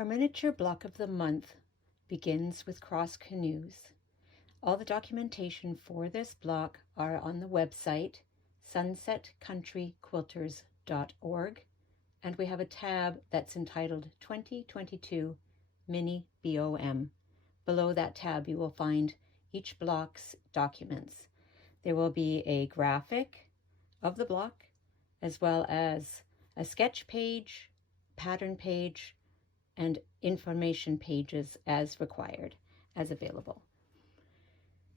Our miniature block of the month begins with cross canoes. All the documentation for this block are on the website sunsetcountryquilters.org, and we have a tab that's entitled 2022 Mini BOM. Below that tab you will find each block's documents. There will be a graphic of the block as well as a sketch page, pattern page, and information pages as required, as available.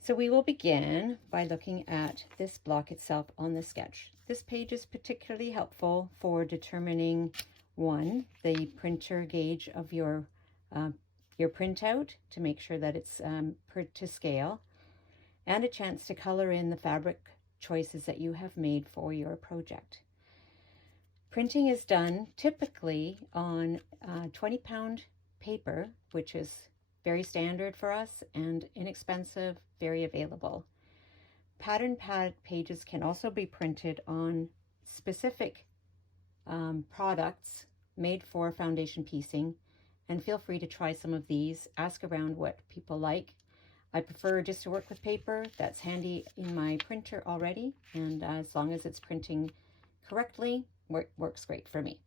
So we will begin by looking at this block itself on the sketch. This page is particularly helpful for determining, one, the printer gauge of your printout to make sure that it's to scale, and a chance to color in the fabric choices that you have made for your project. Printing is done typically on 20-pound paper, which is very standard for us and inexpensive, very available. Pattern pad pages can also be printed on specific products made for foundation piecing, and feel free to try some of these. Ask around what people like. I prefer just to work with paper that's handy in my printer already, and as long as it's printing correctly, works great for me.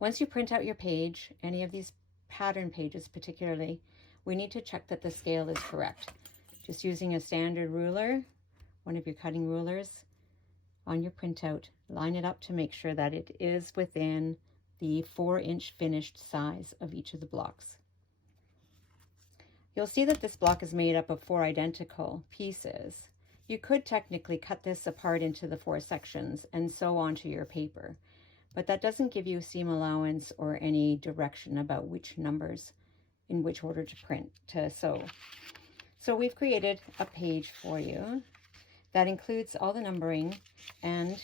Once you print out your page, any of these pattern pages particularly, we need to check that the scale is correct. Just using a standard ruler, one of your cutting rulers, on your printout, line it up to make sure that it is within the 4-inch finished size of each of the blocks. You'll see that this block is made up of 4 identical pieces. You could technically cut this apart into the 4 sections and sew onto your paper, but that doesn't give you seam allowance or any direction about which numbers in which order to sew. So we've created a page for you that includes all the numbering and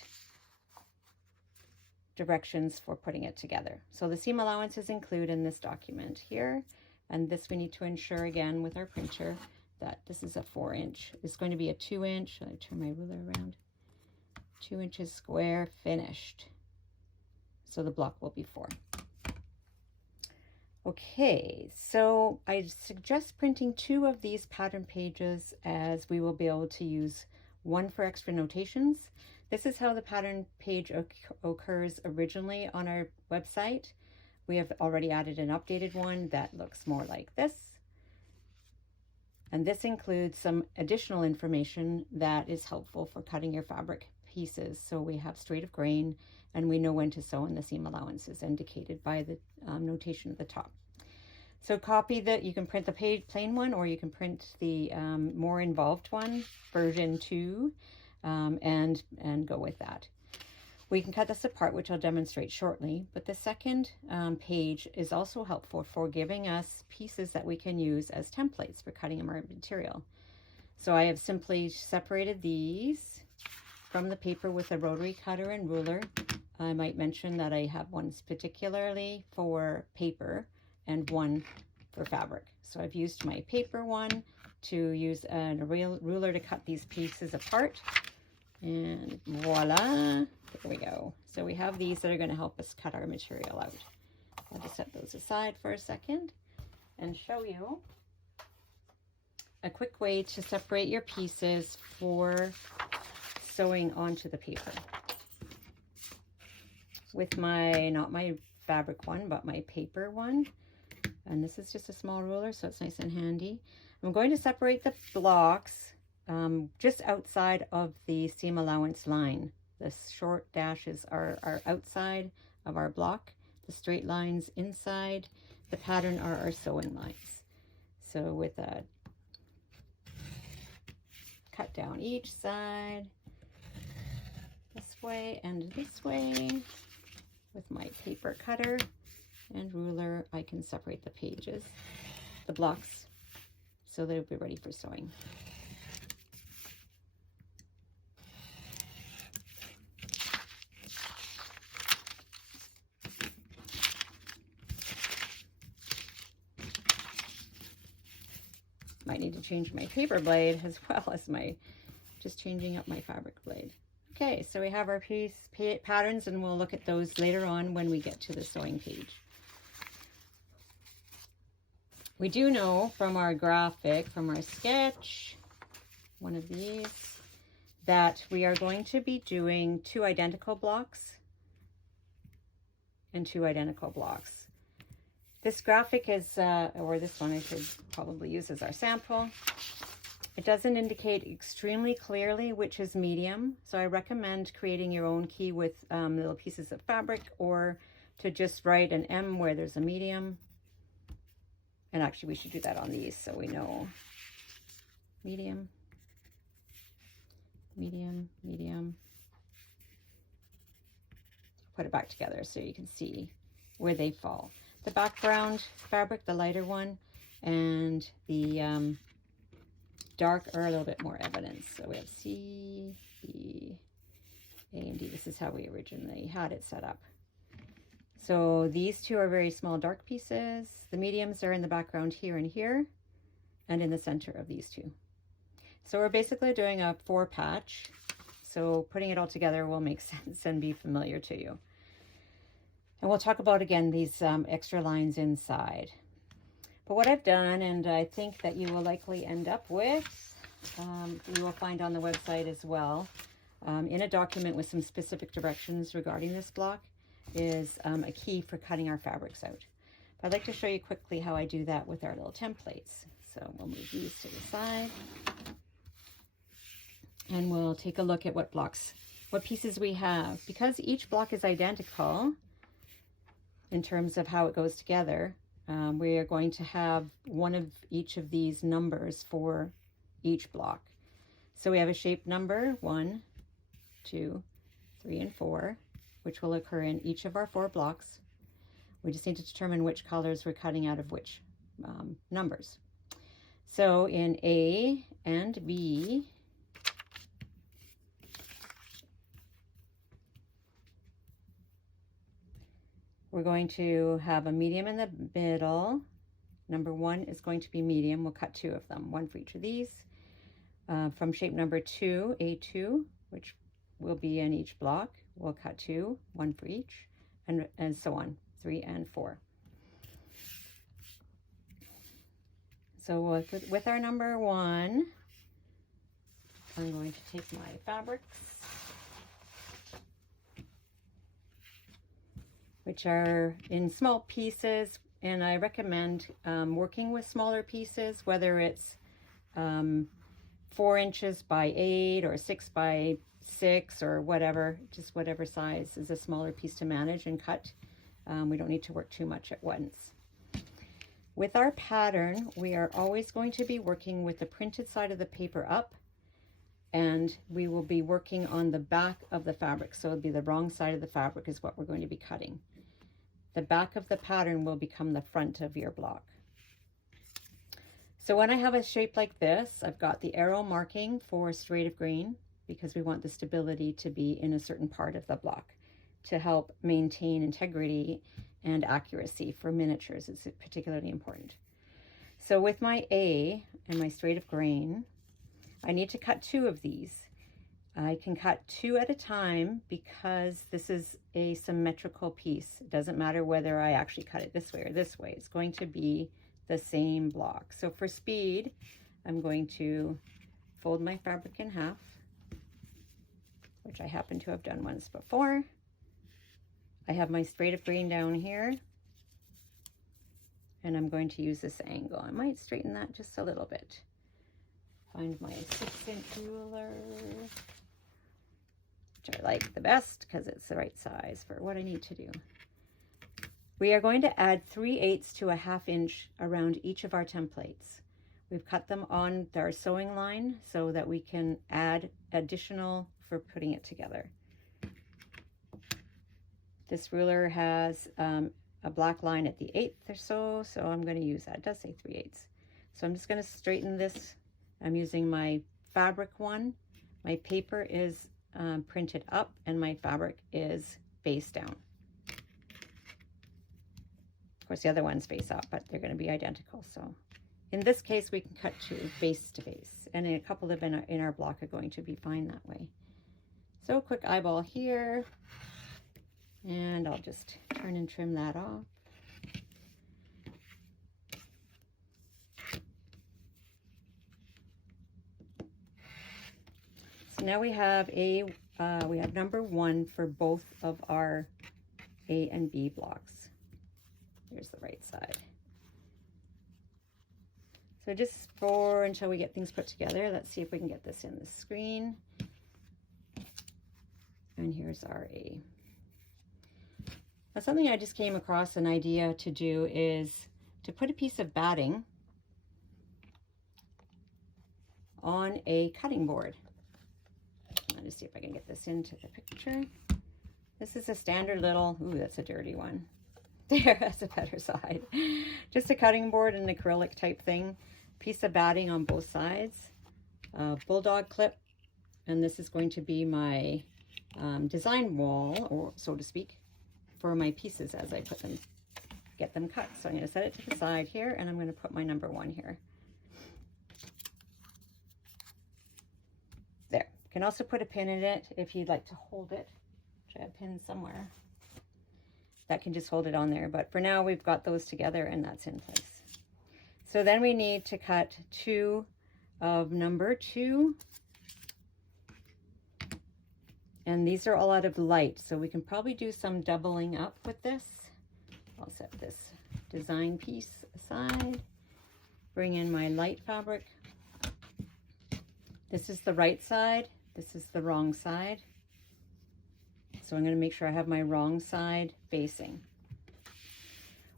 directions for putting it together. So the seam allowances include in this document here, and this we need to ensure again with our printer that this is a 4-inch. It's going to be a 2-inch. Let me turn my ruler around. 2 inches square finished. So the block will be 4. Okay, so I suggest printing 2 of these pattern pages, as we will be able to use one for extra notations. This is how the pattern page occurs originally on our website. We have already added an updated one that looks more like this. And this includes some additional information that is helpful for cutting your fabric pieces. So we have straight of grain, and we know when to sew, and the seam allowance is indicated by the notation at the top. So copy that. You can print the plain one, or you can print the more involved one, version 2, and go with that. We can cut this apart, which I'll demonstrate shortly, but the second page is also helpful for giving us pieces that we can use as templates for cutting our material. So I have simply separated these from the paper with a rotary cutter and ruler. I might mention that I have one particularly for paper and one for fabric. So I've used my paper one to use a ruler to cut these pieces apart. And voila, there we go. So we have these that are going to help us cut our material out. I'll just set those aside for a second and show you a quick way to separate your pieces for sewing onto the paper. With my, not my fabric one, but my paper one. And this is just a small ruler, so it's nice and handy. I'm going to separate the blocks just outside of the seam allowance line. The short dashes are outside of our block. The straight lines inside. The pattern are our sewing lines. So with a cut down each side, this way and this way. With my paper cutter and ruler, I can separate the pages, the blocks, so they'll be ready for sewing. Might need to change my paper blade as well as just changing up my fabric blade. Okay, so we have our patterns, and we'll look at those later on when we get to the sewing page. We do know from our graphic, from our sketch, one of these, that we are going to be doing 2 identical blocks and 2 identical blocks. This graphic is, or this one I should probably use as our sample. It doesn't indicate extremely clearly which is medium, so I recommend creating your own key with little pieces of fabric, or to just write an M where there's a medium. And actually we should do that on these so we know medium, medium, medium. Put it back together so you can see where they fall. The background fabric, the lighter one, and the dark are a little bit more evidence. So we have C, B, A, and D. This is how we originally had it set up. So these 2 are very small dark pieces. The mediums are in the background here and here, and in the center of these 2. So we're basically doing a 4 patch. So putting it all together will make sense and be familiar to you. And we'll talk about, again, these extra lines inside. But what I've done, and I think that you will likely end up with, you will find on the website as well, in a document with some specific directions regarding this block, is a key for cutting our fabrics out. But I'd like to show you quickly how I do that with our little templates. So we'll move these to the side. And we'll take a look at what blocks, what pieces we have. Because each block is identical in terms of how it goes together, we are going to have one of each of these numbers for each block. So we have a shape number 1, 2, 3, and 4, which will occur in each of our 4 blocks. We just need to determine which colors we're cutting out of which numbers. So in A and B, we're going to have a medium in the middle. Number 1 is going to be medium. We'll cut 2 of them, 1 for each of these. From shape number 2, A2, which will be in each block, we'll cut 2, 1 for each, and so on, 3 and 4. So with our number 1, I'm going to take my fabrics, which are in small pieces, and I recommend working with smaller pieces, whether it's 4 inches by 8 or 6 by 6 or whatever, just whatever size is a smaller piece to manage and cut. We don't need to work too much at once. With our pattern, we are always going to be working with the printed side of the paper up, and we will be working on the back of the fabric. So it'll be the wrong side of the fabric is what we're going to be cutting. The back of the pattern will become the front of your block. So when I have a shape like this, I've got the arrow marking for straight of grain, because we want the stability to be in a certain part of the block to help maintain integrity and accuracy for miniatures. It's particularly important. So with my A and my straight of grain, I need to cut 2 of these. I can cut 2 at a time because this is a symmetrical piece. It doesn't matter whether I actually cut it this way or this way. It's going to be the same block. So for speed, I'm going to fold my fabric in half, which I happen to have done once before. I have my straight of grain down here, and I'm going to use this angle. I might straighten that just a little bit. Find my 6-inch ruler, which I like the best because it's the right size for what I need to do. We are going to add 3/8 to a 1/2 inch around each of our templates. We've cut them on our sewing line so that we can add additional for putting it together. This ruler has a black line at the 1/8 or so, so I'm going to use that. It does say 3/8. So I'm just going to straighten this. I'm using my fabric one. My paper is printed up and my fabric is face down. Of course, the other one's face up, but they're going to be identical. So in this case, we can cut 2 face to face, and a couple of in our block are going to be fine that way. So quick eyeball here, and I'll just turn and trim that off. So now we have number 1 for both of our A and B blocks. Here's the right side. So just until we get things put together, let's see if we can get this in the screen. And here's our A. Now, something I just came across an idea to do is to put a piece of batting on a cutting board. Let me see if I can get this into the picture. This is a standard little, ooh, that's a dirty one. There, that's a better side. Just a cutting board and an acrylic type thing. Piece of batting on both sides. Bulldog clip. And this is going to be my design wall, or so to speak, for my pieces as I get them cut. So I'm going to set it to the side here, and I'm going to put my number 1 here. There. You can also put a pin in it if you'd like to hold it. Try a pin somewhere. That can just hold it on there. But for now, we've got those together, and that's in place. So then we need to cut 2 of number 2. And these are all out of light, so we can probably do some doubling up with this. I'll set this design piece aside. Bring in my light fabric. This is the right side. This is the wrong side. So I'm going to make sure I have my wrong side facing.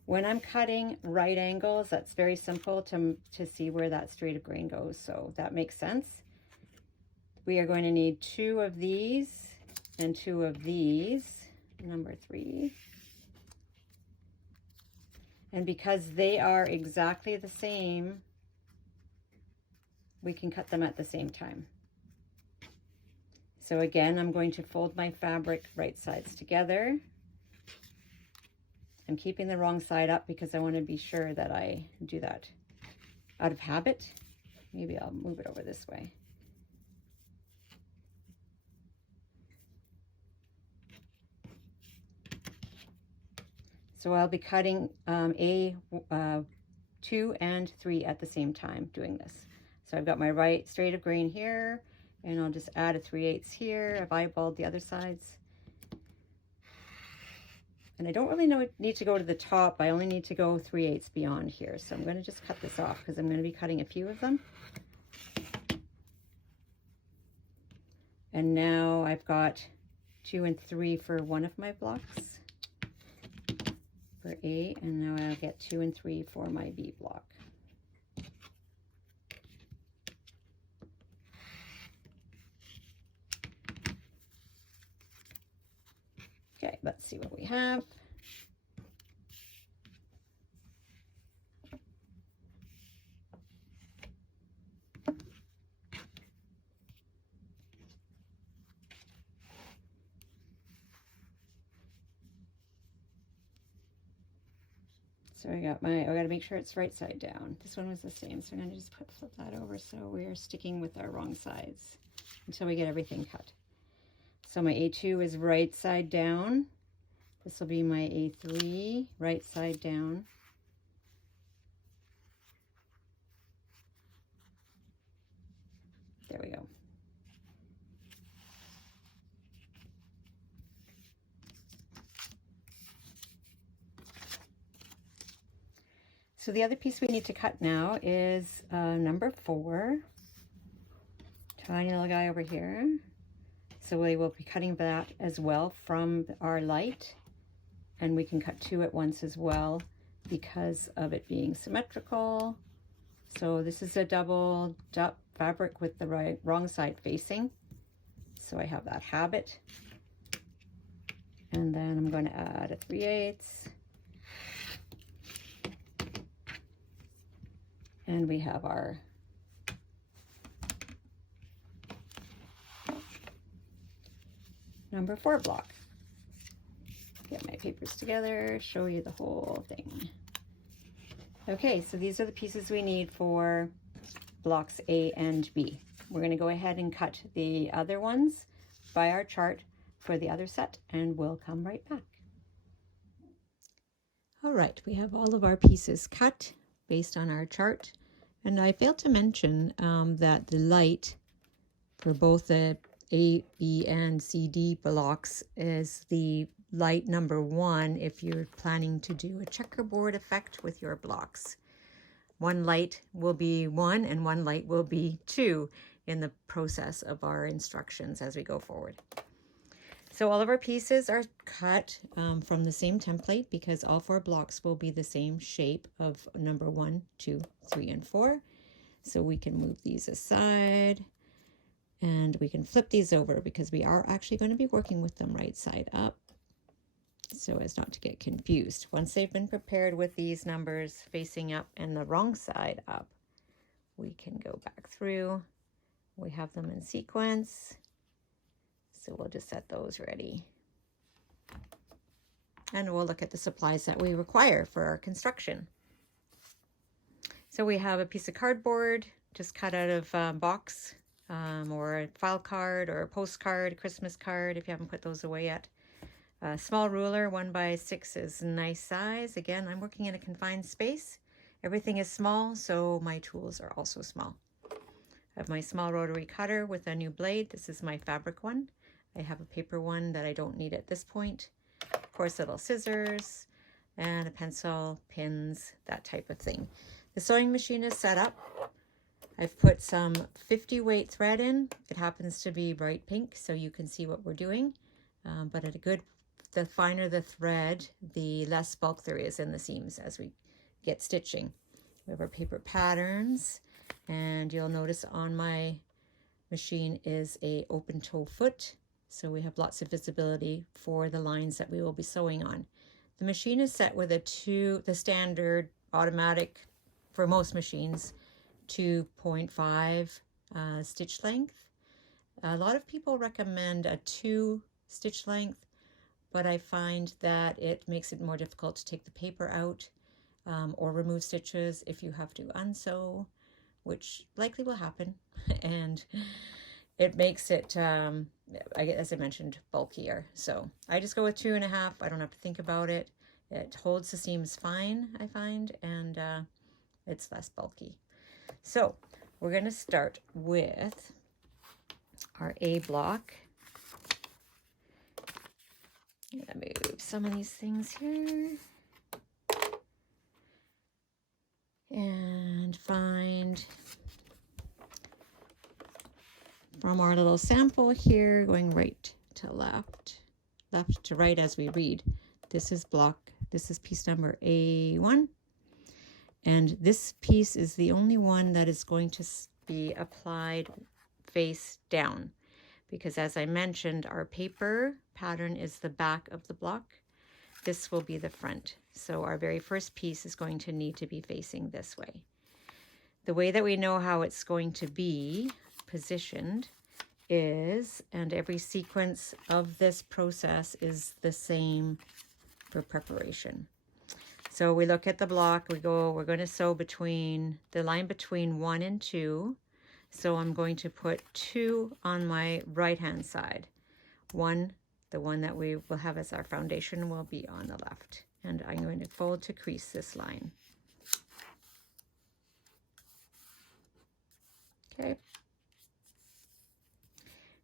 When I'm cutting right angles, that's very simple to see where that straight of grain goes. So that makes sense. We are going to need 2 of these and 2 of these, number 3. And because they are exactly the same, we can cut them at the same time. So again, I'm going to fold my fabric right sides together. I'm keeping the wrong side up because I want to be sure that I do that out of habit. Maybe I'll move it over this way. So I'll be cutting A2 and 3 at the same time doing this. So I've got my right straight of grain here, and I'll just add a 3/8 here. I've eyeballed the other sides. And I don't really need to go to the top. I only need to go 3/8 beyond here. So I'm going to just cut this off because I'm going to be cutting a few of them. And now I've got 2 and 3 for one of my blocks for A, and now I'll get 2 and 3 for my B block. Okay, let's see what we have. So I got to make sure it's right side down. This one was the same, so I'm going to just flip that over so we're sticking with our wrong sides until we get everything cut. So my A2 is right side down. This will be my A3, right side down. There we go. So the other piece we need to cut now is number 4. Tiny little guy over here. So we will be cutting that as well from our light, and we can cut 2 at once as well because of it being symmetrical. So this is a double fabric with the wrong side facing. So I have that habit. And then I'm going to add a 3/8. And we have our number 4 block. Get my papers together, show you the whole thing. Okay, so these are the pieces we need for blocks A and B. We're going to go ahead and cut the other ones by our chart for the other set, and we'll come right back. All right, we have all of our pieces cut based on our chart. And I failed to mention that the light for both the A, B, and C, D blocks is the light number 1 if you're planning to do a checkerboard effect with your blocks. One light will be 1 and one light will be 2 in the process of our instructions as we go forward. So all of our pieces are cut from the same template because all 4 blocks will be the same shape of number 1, 2, 3, and 4. So we can move these aside and we can flip these over because we are actually going to be working with them right side up so as not to get confused. Once they've been prepared with these numbers facing up and the wrong side up, we can go back through. We have them in sequence. So we'll just set those ready. And we'll look at the supplies that we require for our construction. So we have a piece of cardboard just cut out of a box or a file card or a postcard, a Christmas card if you haven't put those away yet. A small ruler, 1 by 6 is a nice size. Again, I'm working in a confined space. Everything is small, so my tools are also small. I have my small rotary cutter with a new blade. This is my fabric one. I have a paper one that I don't need at this point. Of course, little scissors and a pencil, pins, that type of thing. The sewing machine is set up. I've put some 50 weight thread in. It happens to be bright pink, so you can see what we're doing. But the finer the thread, the less bulk there is in the seams as we get stitching. We have our paper patterns, and you'll notice on my machine is a open toe foot. So we have lots of visibility for the lines that we will be sewing on. The machine is set with the standard automatic, for most machines, 2.5 stitch length. A lot of people recommend a 2 stitch length, but I find that it makes it more difficult to take the paper out or remove stitches if you have to unsew, which likely will happen. And it makes it, as I mentioned, bulkier. So I just go with 2.5. I don't have to think about it. It holds the seams fine, I find, and it's less bulky. So we're going to start with our A block. I'm going to move some of these things here and find from our little sample here, going right to left, left to right as we read. This is piece number A1. And this piece is the only one that is going to be applied face down. Because as I mentioned, our paper pattern is the back of the block. This will be the front. So our very first piece is going to need to be facing this way. The way that we know how it's going to be positioned is, and every sequence of this process is the same for preparation. So we look at the block, we're going to sew between the line between 1 and 2. So I'm going to put 2 on my right hand side. The one that we will have as our foundation will be on the left. And I'm going to fold to crease this line. Okay.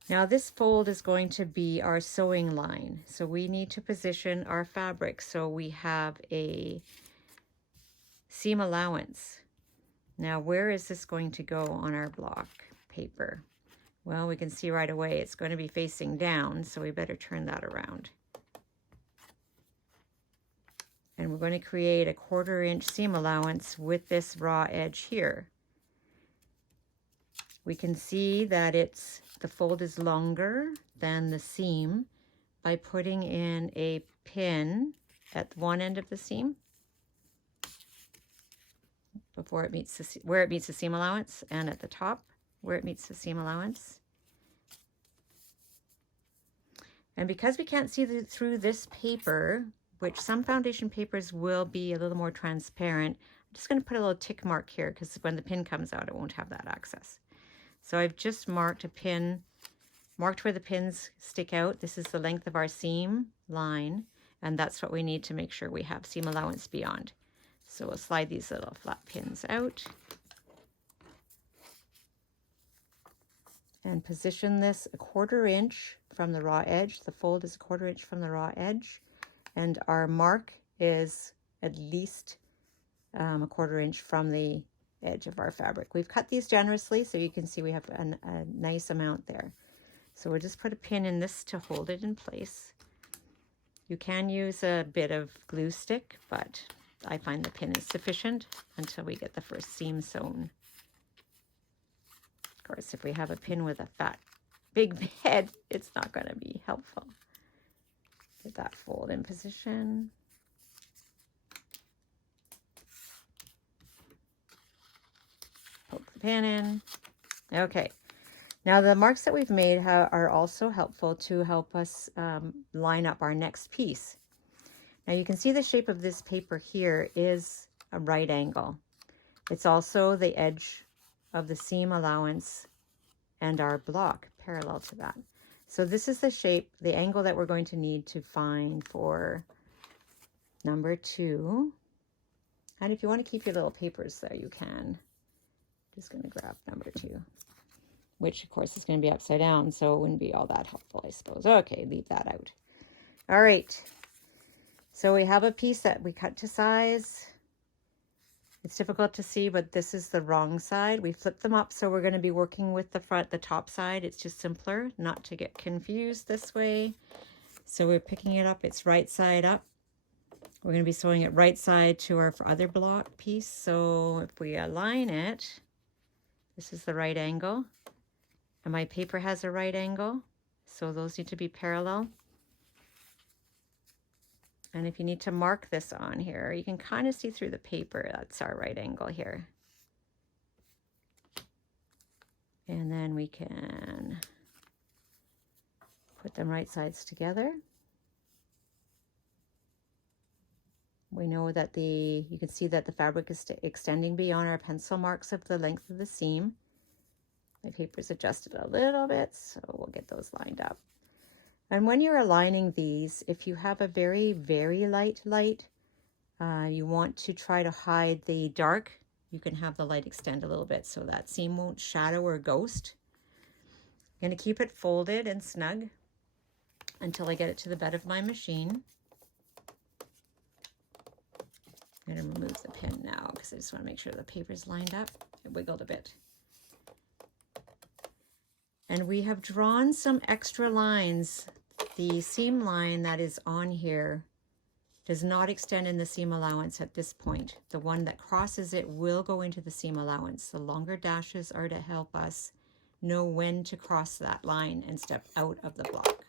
Now this fold is going to be our sewing line. So we need to position our fabric so we have a seam allowance. Now where is this going to go on our block paper? Well, we can see right away it's going to be facing down, so we better turn that around. And we're going to create a 1/4 inch seam allowance with this raw edge here. We can see that the fold is longer than the seam by putting in a pin at one end of the seam before it meets where it meets the seam allowance, and at the top where it meets the seam allowance. And because we can't see through this paper, which some foundation papers will be a little more transparent, I'm just going to put a little tick mark here because when the pin comes out, it won't have that access. So I've just marked a pin, marked where the pins stick out. This is the length of our seam line, and that's what we need to make sure we have seam allowance beyond. So we'll slide these little flat pins out. and position this 1/4 inch from the raw edge. The fold is 1/4 inch from the raw edge, and our mark is at least 1/4 inch from the edge of our fabric. We've cut these generously, so you can see we have a nice amount there. So we'll just put a pin in this to hold it in place. You can use a bit of glue stick, but I find the pin is sufficient until we get the first seam sewn. Of course, if we have a pin with a fat, big head, it's not going to be helpful. Get that fold in position. Poke the pin in. Okay. Now the marks that we've made are also helpful to help us line up our next piece. Now you can see the shape of this paper here is a right angle. It's also the edge of the seam allowance and our block parallel to that. So this is the shape, the angle that we're going to need to find for number 2. And if you want to keep your little papers there, you can. Just going to grab number 2. Which of course is going to be upside down, so it wouldn't be all that helpful, I suppose. Okay, leave that out. All right, so we have a piece that we cut to size. It's difficult to see, but this is the wrong side. We flip them up, so we're going to be working with the top side. It's just simpler not to get confused this way. So we're picking it up, it's right side up. We're going to be sewing it right side to our other block piece. So if we align it, this is the right angle. And my paper has a right angle, so those need to be parallel. And if you need to mark this on here, you can kind of see through the paper. That's our right angle here. And then we can put them right sides together. We know that you can see that the fabric is extending beyond our pencil marks of the length of the seam. My paper's adjusted a little bit, so we'll get those lined up. And when you're aligning these, if you have a very, very light light, you want to try to hide the dark. You can have the light extend a little bit so that seam won't shadow or ghost. I'm going to keep it folded and snug until I get it to the bed of my machine. I'm going to remove the pin now because I just want to make sure the paper's lined up. It wiggled a bit. And we have drawn some extra lines. The seam line that is on here does not extend in the seam allowance at this point. The one that crosses it will go into the seam allowance. The longer dashes are to help us know when to cross that line and step out of the block.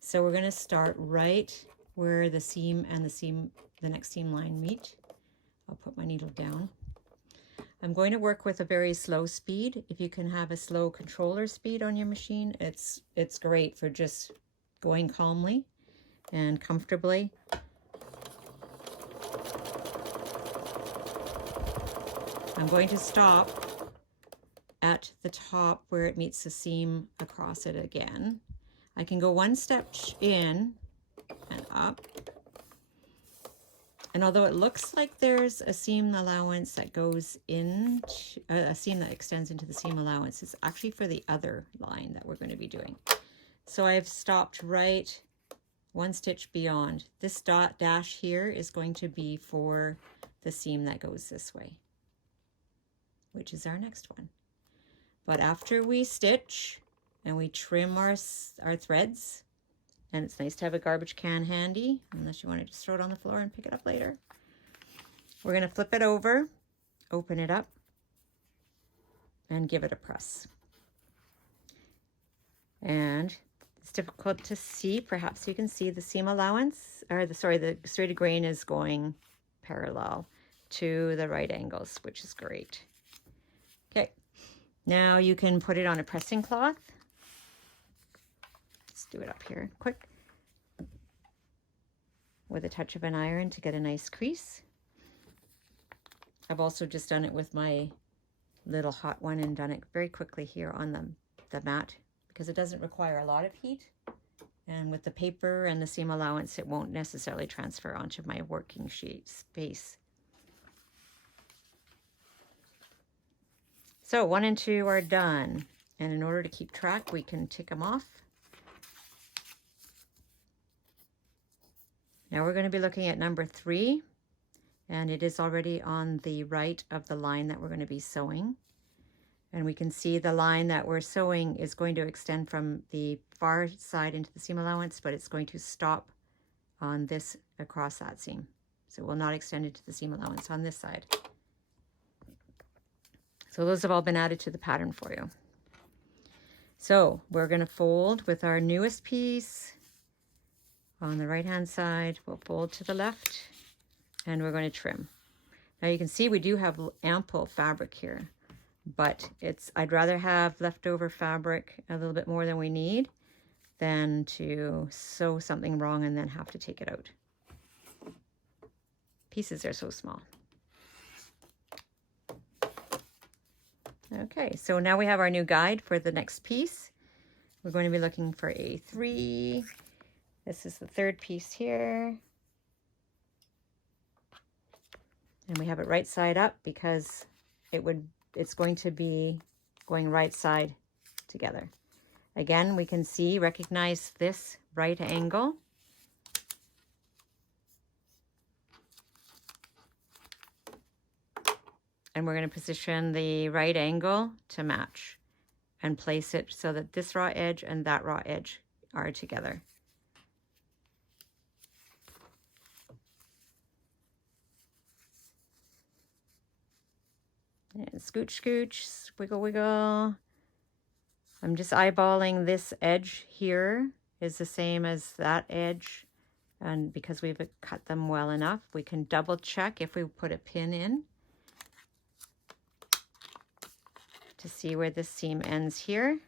So we're going to start right where the seam and the next seam line meet. I'll put my needle down. I'm going to work with a very slow speed. If you can have a slow controller speed on your machine, it's great for just going calmly and comfortably. I'm going to stop at the top where it meets the seam across it again. I can go one step in and up. And although it looks like there's a seam allowance that goes in, a seam that extends into the seam allowance, it's actually for the other line that we're going to be doing. So I've stopped right one stitch beyond. This dot dash here is going to be for the seam that goes this way, which is our next one. But after we stitch and we trim our threads, and it's nice to have a garbage can handy, unless you want to just throw it on the floor and pick it up later. We're going to flip it over, open it up, and give it a press. And it's difficult to see. Perhaps you can see the seam allowance, or the straighted grain is going parallel to the right angles, which is great. Okay, now you can put it on a pressing cloth. Do it up here quick with a touch of an iron to get a nice crease. I've also just done it with my little hot one and done it very quickly here on the mat because it doesn't require a lot of heat, and with the paper and the seam allowance it won't necessarily transfer onto my working sheet space. So 1 and 2 are done. And in order to keep track, we can tick them off. Now we're going to be looking at number 3, and it is already on the right of the line that we're going to be sewing. And we can see the line that we're sewing is going to extend from the far side into the seam allowance, but it's going to stop on this across that seam. So it will not extend into the seam allowance on this side. So those have all been added to the pattern for you. So we're going to fold with our newest piece on the right hand side. We'll fold to the left and we're going to trim. Now you can see we do have ample fabric here, but I'd rather have leftover fabric a little bit more than we need than to sew something wrong and then have to take it out. Pieces are so small. Okay, so now we have our new guide for the next piece. We're going to be looking for a 3. This is the 3rd piece here. And we have it right side up because it's going to be going right side together. Again, we can recognize this right angle. And we're going to position the right angle to match and place it so that this raw edge and that raw edge are together. And scooch, scooch, wiggle, wiggle. I'm just eyeballing this edge here is the same as that edge. And because we've cut them well enough, we can double check if we put a pin in to see where this seam ends here.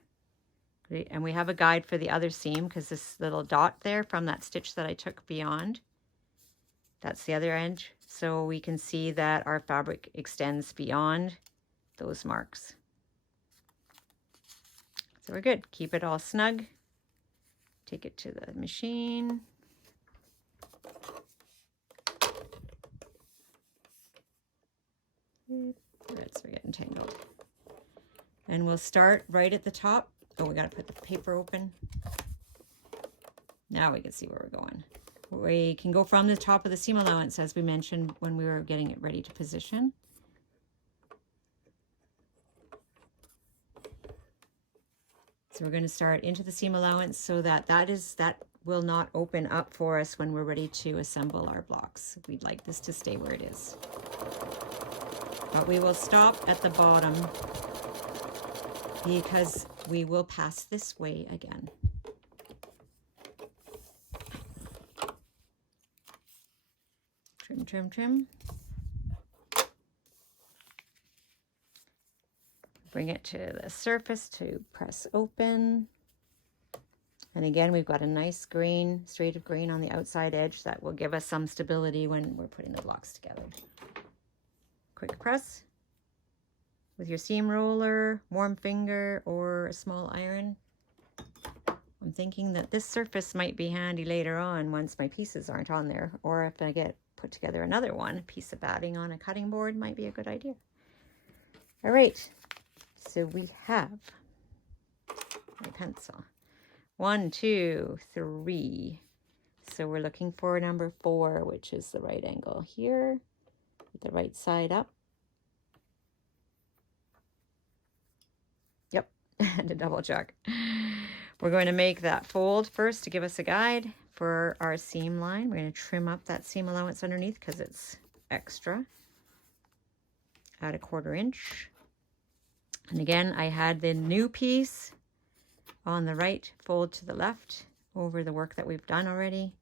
And we have a guide for the other seam because this little dot there from that stitch that I took beyond, that's the other edge. So we can see that our fabric extends beyond those marks. So we're good. Keep it all snug. Take it to the machine. Threads are getting tangled. And we'll start right at the top. Oh, we got to put the paper open. Now we can see where we're going. We can go from the top of the seam allowance, as we mentioned when we were getting it ready to position. So we're going to start into the seam allowance so that that will not open up for us when we're ready to assemble our blocks. We'd like this to stay where it is. But we will stop at the bottom because we will pass this way again. Trim, trim, trim. Bring it to the surface to press open. And again, we've got a nice grain, straight grain on the outside edge that will give us some stability when we're putting the blocks together. Quick press with your seam roller, warm finger, or a small iron. I'm thinking that this surface might be handy later on once my pieces aren't on there, or if I put together another one, a piece of batting on a cutting board might be a good idea. All right, so we have my pencil. 1, 2, 3. So we're looking for number 4, which is the right angle here, with the right side up. Yep, and to double check. We're going to make that fold first to give us a guide for our seam line. We're going to trim up that seam allowance underneath because it's extra. Add a 1/4 inch. And again, I had the new piece on the right, fold to the left over the work that we've done already.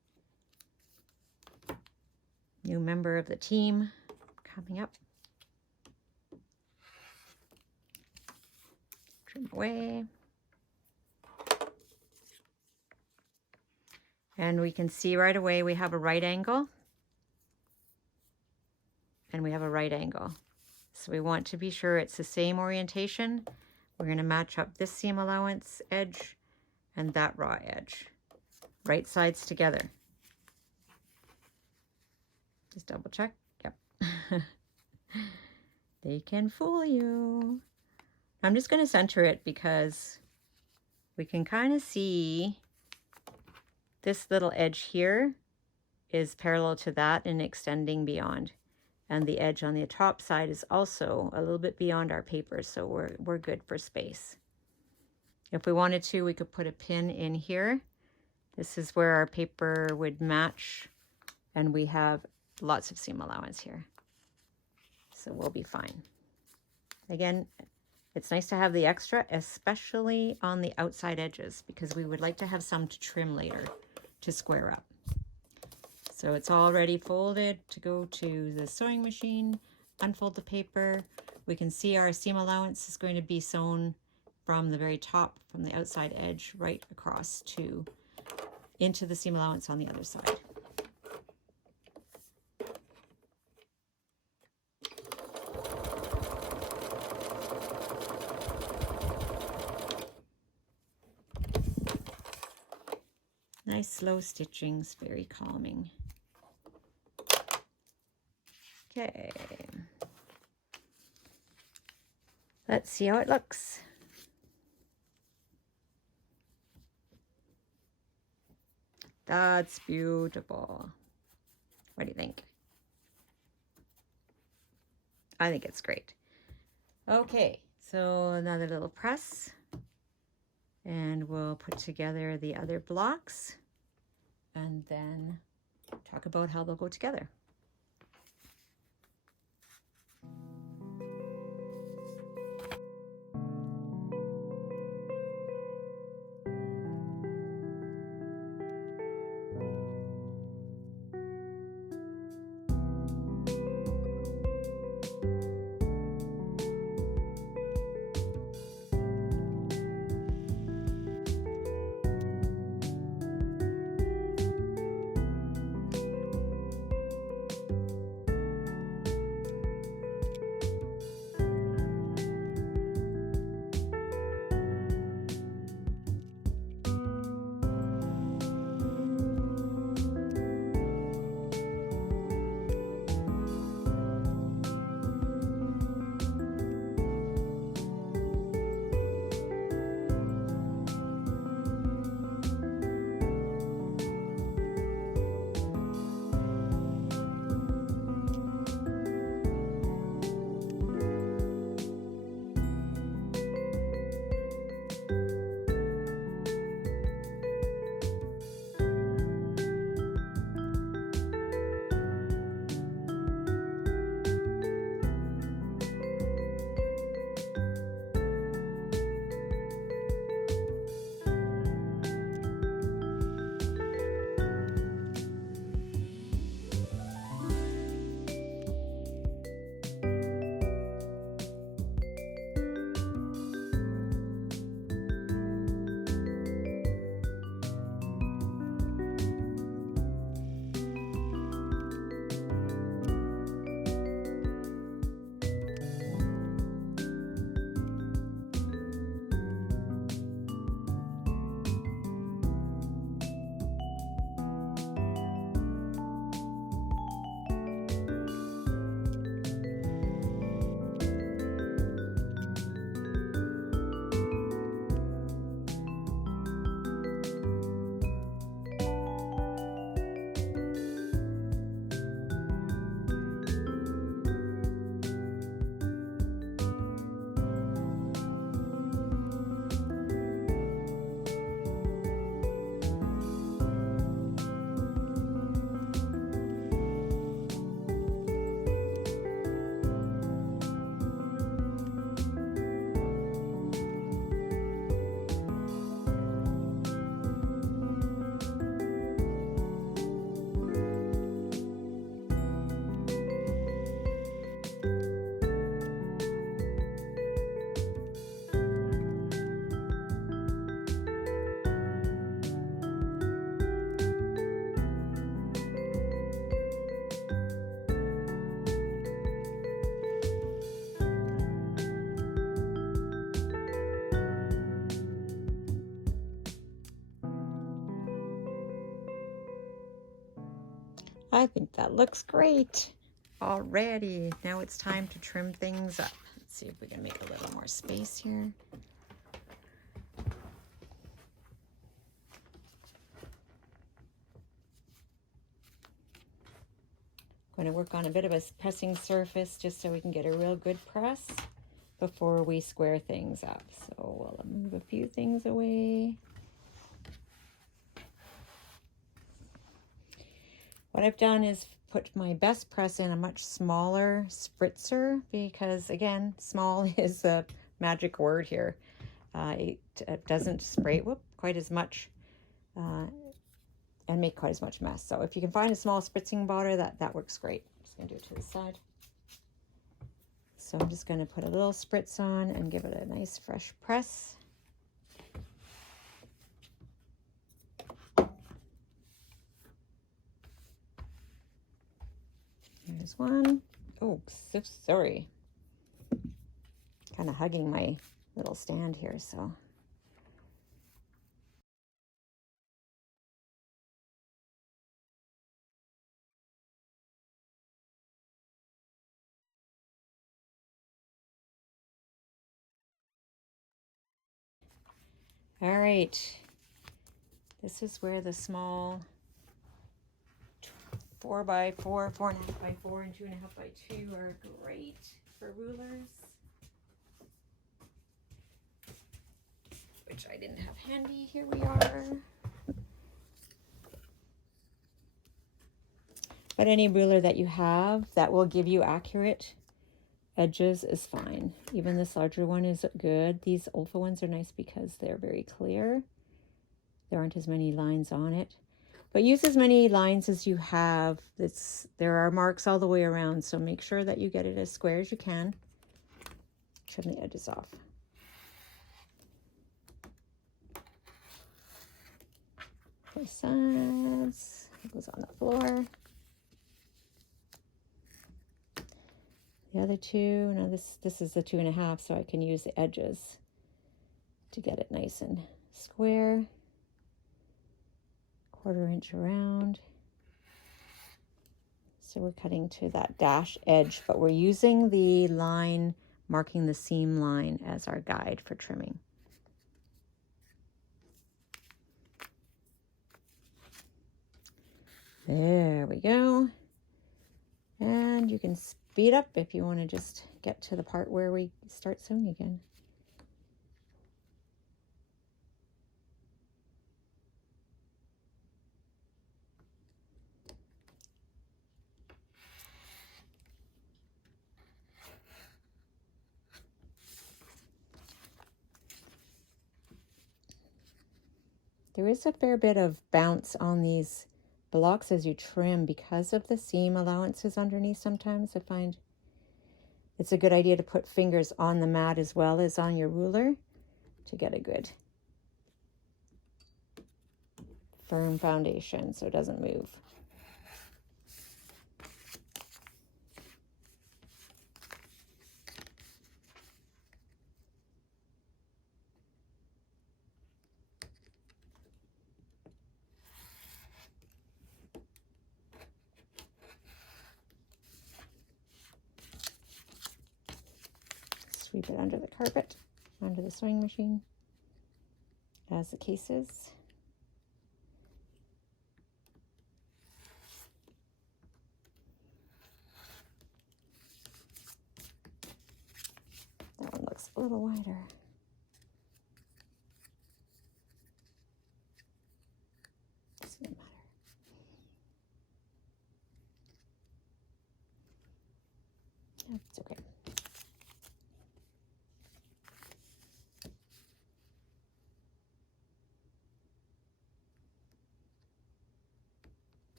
New member of the team coming up. Trim away. And we can see right away we have a right angle and we have a right angle. So we want to be sure it's the same orientation. We're going to match up this seam allowance edge and that raw edge. Right sides together. Just double check. Yep. They can fool you. I'm just going to center it because we can kind of see this little edge here is parallel to that and extending beyond. And the edge on the top side is also a little bit beyond our paper, so we're good for space. If we wanted to, we could put a pin in here. This is where our paper would match, and we have lots of seam allowance here. So we'll be fine. Again, it's nice to have the extra, especially on the outside edges, because we would like to have some to trim later to square up. So it's already folded to go to the sewing machine. Unfold the paper. We can see our seam allowance is going to be sewn from the very top, from the outside edge, right across to into the seam allowance on the other side. Nice slow stitchings, very calming. Okay. Let's see how it looks. That's beautiful. What do you think? I think it's great. Okay, so another little press. And we'll put together the other blocks and then talk about how they'll go together. I think that looks great already. Now it's time to trim things up. Let's see if we can make a little more space here. Going to work on a bit of a pressing surface just so we can get a real good press before we square things up. So we'll move a few things away. What I've done is put my best press in a much smaller spritzer because, again, small is a magic word here. It doesn't spray quite as much and make quite as much mess. So if you can find a small spritzing bottle, that works great. I'm just going to do it to the side. So I'm just going to put a little spritz on and give it a nice fresh press. There's one. Oh, so sorry. Kind of hugging my little stand here, so. All right. This is where the small 4x4, 4.5x4, and 2.5x2 are great for rulers, which I didn't have handy. Here we are. But any ruler that you have that will give you accurate edges is fine. Even this larger one is good. These Olfa ones are nice because they're very clear. There aren't as many lines on it. But use as many lines as you have. There are marks all the way around, so make sure that you get it as square as you can. Trim the edges off. Both sides. It goes on the floor. The other two, now this is the 2.5, so I can use the edges to get it nice and square. 1/4 inch around. So we're cutting to that dash edge, but we're using the line marking the seam line as our guide for trimming. There we go. And you can speed up if you want to just get to the part where we start sewing again. There is a fair bit of bounce on these blocks as you trim because of the seam allowances underneath. Sometimes I find it's a good idea to put fingers on the mat as well as on your ruler to get a good firm foundation so it doesn't move. Sweep it under the carpet, under the sewing machine, as the case is. That one looks a little wider. Doesn't matter. It's okay.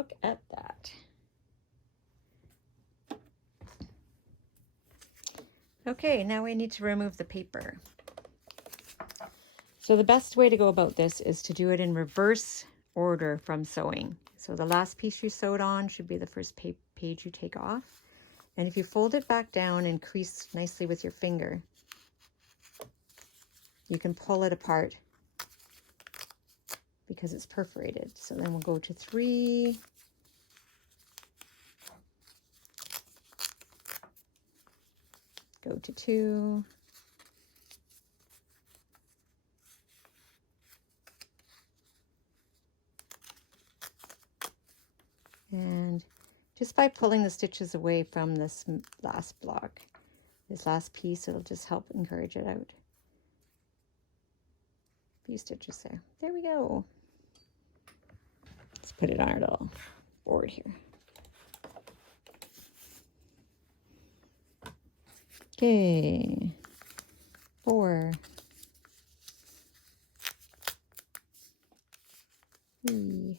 look at that. Okay, now we need to remove the paper. So the best way to go about this is to do it in reverse order from sewing. So the last piece you sewed on should be the first page you take off. And if you fold it back down and crease nicely with your finger, you can pull it apart because it's perforated. So then we'll go to 3, go to 2, and just by pulling the stitches away from this last block, this last piece, it'll just help encourage it out. A few stitches there. There we go. Let's put it on our little board here. Okay, 4, 3,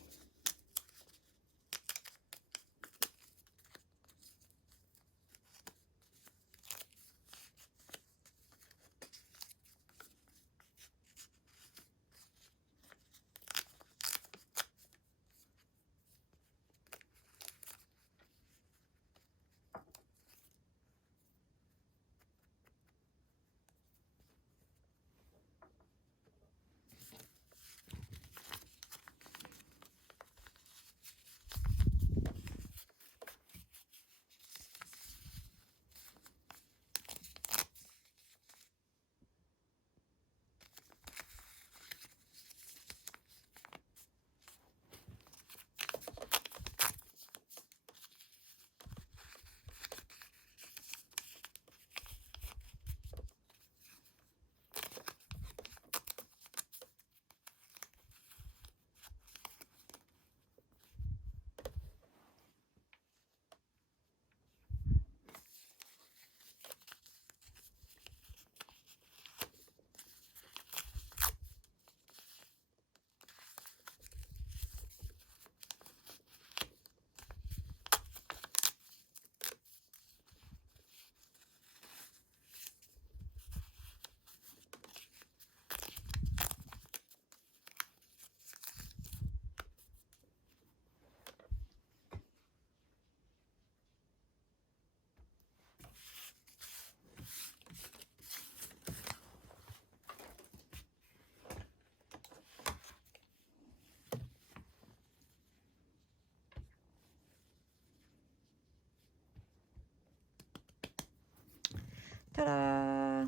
ta-da!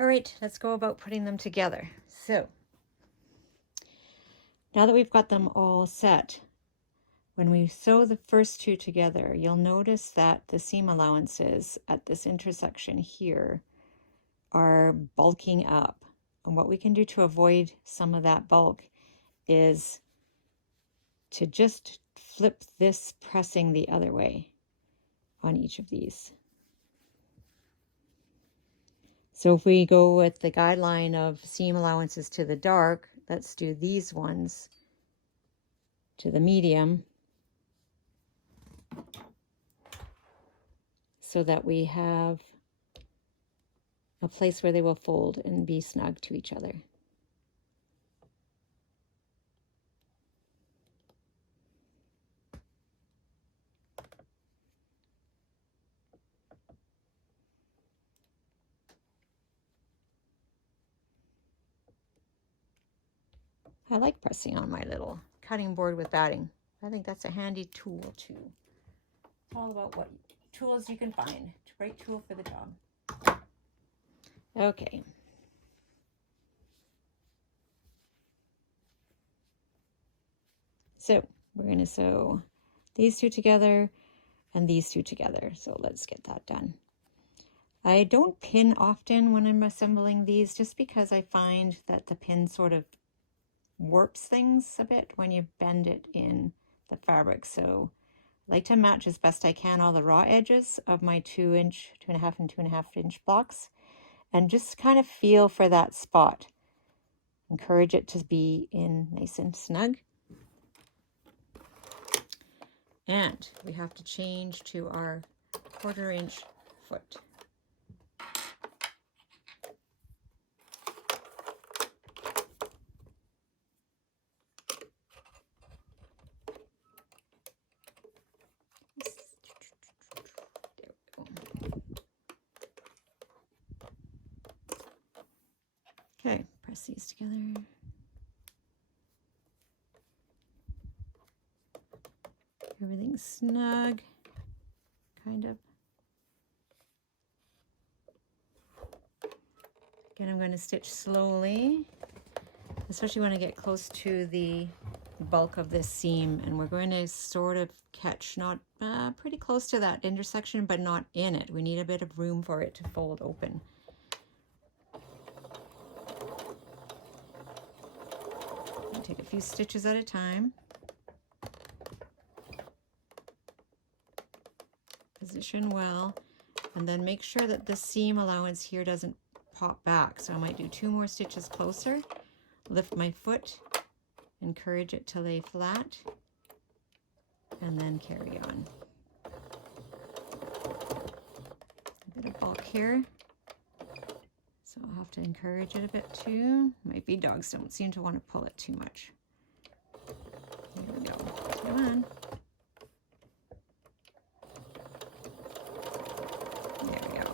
All right, let's go about putting them together. So now that we've got them all set, when we sew the first 2 together, you'll notice that the seam allowances at this intersection here are bulking up. And what we can do to avoid some of that bulk is to just flip this pressing the other way on each of these. So if we go with the guideline of seam allowances to the dark, let's do these ones to the medium so that we have a place where they will fold and be snug to each other. I like pressing on my little cutting board with batting. I think that's a handy tool too. It's all about what tools you can find. Great tool for the job. Okay. So we're going to sew these 2 together and these 2 together. So let's get that done. I don't pin often when I'm assembling these just because I find that the pin sort of warps things a bit when you bend it in the fabric. So I like to match as best I can all the raw edges of my 2-inch, 2.5 and 2.5 inch blocks and just kind of feel for that spot. Encourage it to be in nice and snug. And we have to change to our 1/4 inch foot. Okay, press these together. Everything's snug, kind of. Again, I'm going to stitch slowly, especially when I get close to the bulk of this seam, and we're going to sort of catch not pretty close to that intersection, but not in it. We need a bit of room for it to fold open. Take a few stitches at a time. Position well, and then make sure that the seam allowance here doesn't pop back. So I might do 2 more stitches closer, lift my foot, encourage it to lay flat, and then carry on. A bit of bulk here, so I'll have to encourage it a bit too. Might be dogs don't seem to want to pull it too much. There we go. Come on. There we go.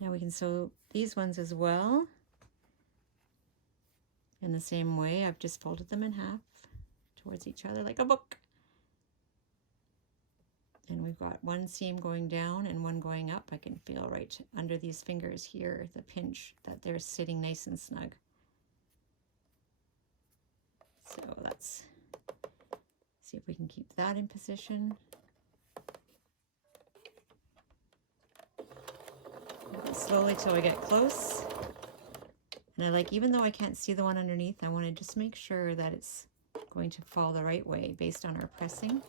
Now we can sew these ones as well. In the same way, I've just folded them in half towards each other like a book. And we've got one seam going down and one going up. I can feel right under these fingers here, the pinch, that they're sitting nice and snug. So let's see if we can keep that in position. Slowly till we get close. And I like, even though I can't see the one underneath, I want to just make sure that it's going to fall the right way based on our pressing.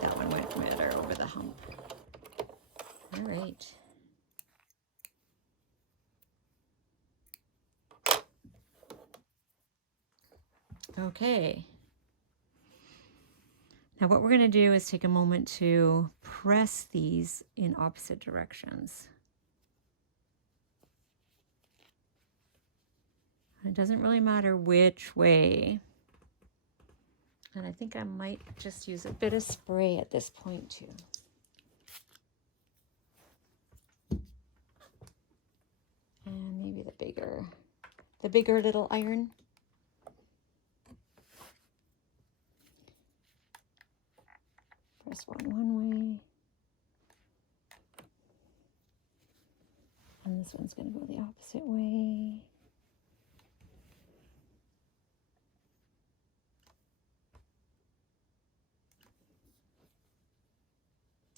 That one went better over the hump. All right. Okay. Now what we're going to do is take a moment to press these in opposite directions. It doesn't really matter which way. And I think I might just use a bit of spray at this point too. And maybe the bigger little iron. Press one way. And this one's going to go the opposite way.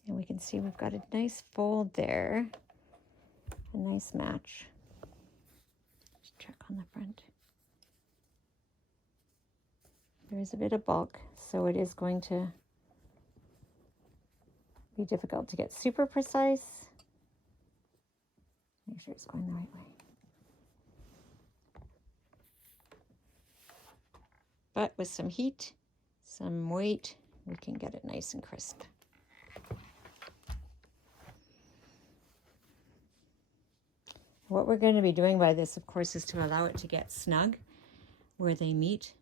And we can see we've got a nice fold there, a nice match. Just check on the front. There is a bit of bulk, so it is going to be difficult to get super precise. Make sure it's going the right way. But with some heat, some weight, we can get it nice and crisp. What we're going to be doing by this, of course, is to allow it to get snug where they meet,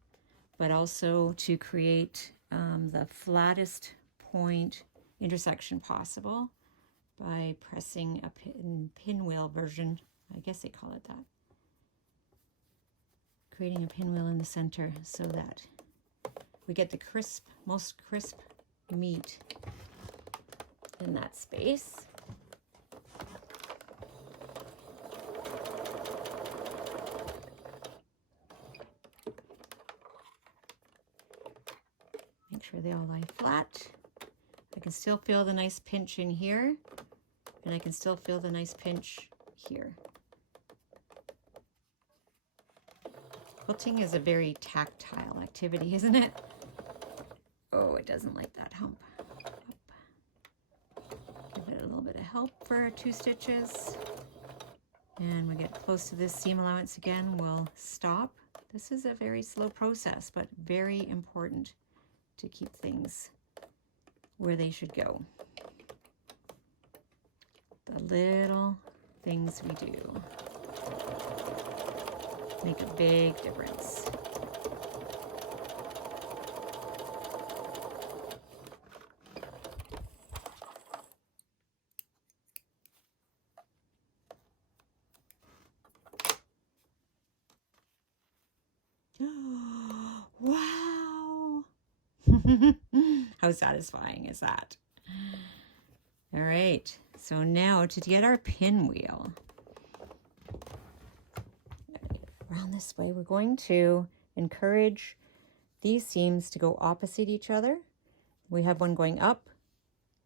but also to create the flattest point intersection possible by pressing a pinwheel version. I guess they call it that. Creating a pinwheel in the center so that we get the crisp, most crisp meat in that space. Make sure they all lie flat. I can still feel the nice pinch in here, and I can still feel the nice pinch here. Quilting is a very tactile activity, isn't it? Oh, it doesn't like that hump. Give it a little bit of help for 2 stitches. And we get close to this seam allowance again, we'll stop This is a very slow process, but very important to keep things where they should go. The little things we do make a big difference. Wow! How satisfying is that? All right, so now to get our pinwheel around this way, we're going to encourage these seams to go opposite each other. We have one going up,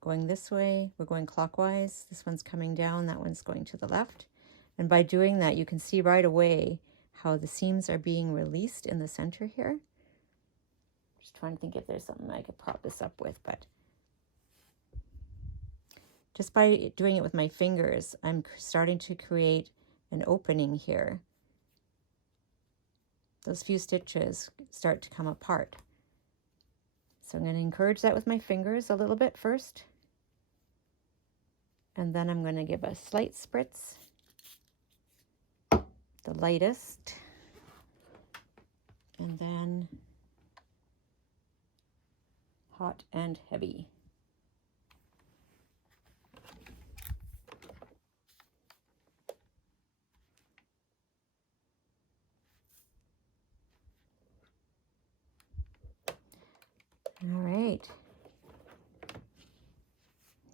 going this way, we're going clockwise. This one's coming down, that one's going to the left. And by doing that, you can see right away how the seams are being released in the center here. Just trying to think if there's something I could prop this up with, but just by doing it with my fingers, I'm starting to create an opening here. Those few stitches start to come apart. So I'm going to encourage that with my fingers a little bit first. And then I'm going to give a slight spritz, the lightest, and then hot and heavy. All right,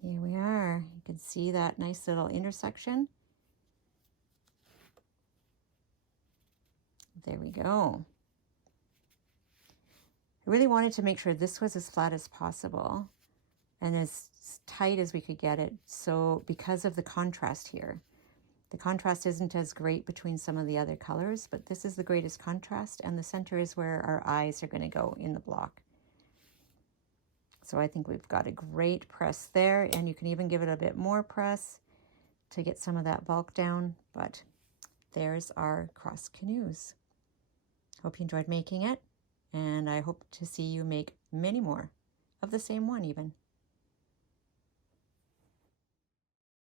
here we are. You can see that nice little intersection. There we go. I really wanted to make sure this was as flat as possible and as tight as we could get it. So because of the contrast here, the contrast isn't as great between some of the other colors, but this is the greatest contrast, and the center is where our eyes are going to go in the block. So I think we've got a great press there, and you can even give it a bit more press to get some of that bulk down. But there's our cross canoes. Hope you enjoyed making it, and I hope to see you make many more of the same one even.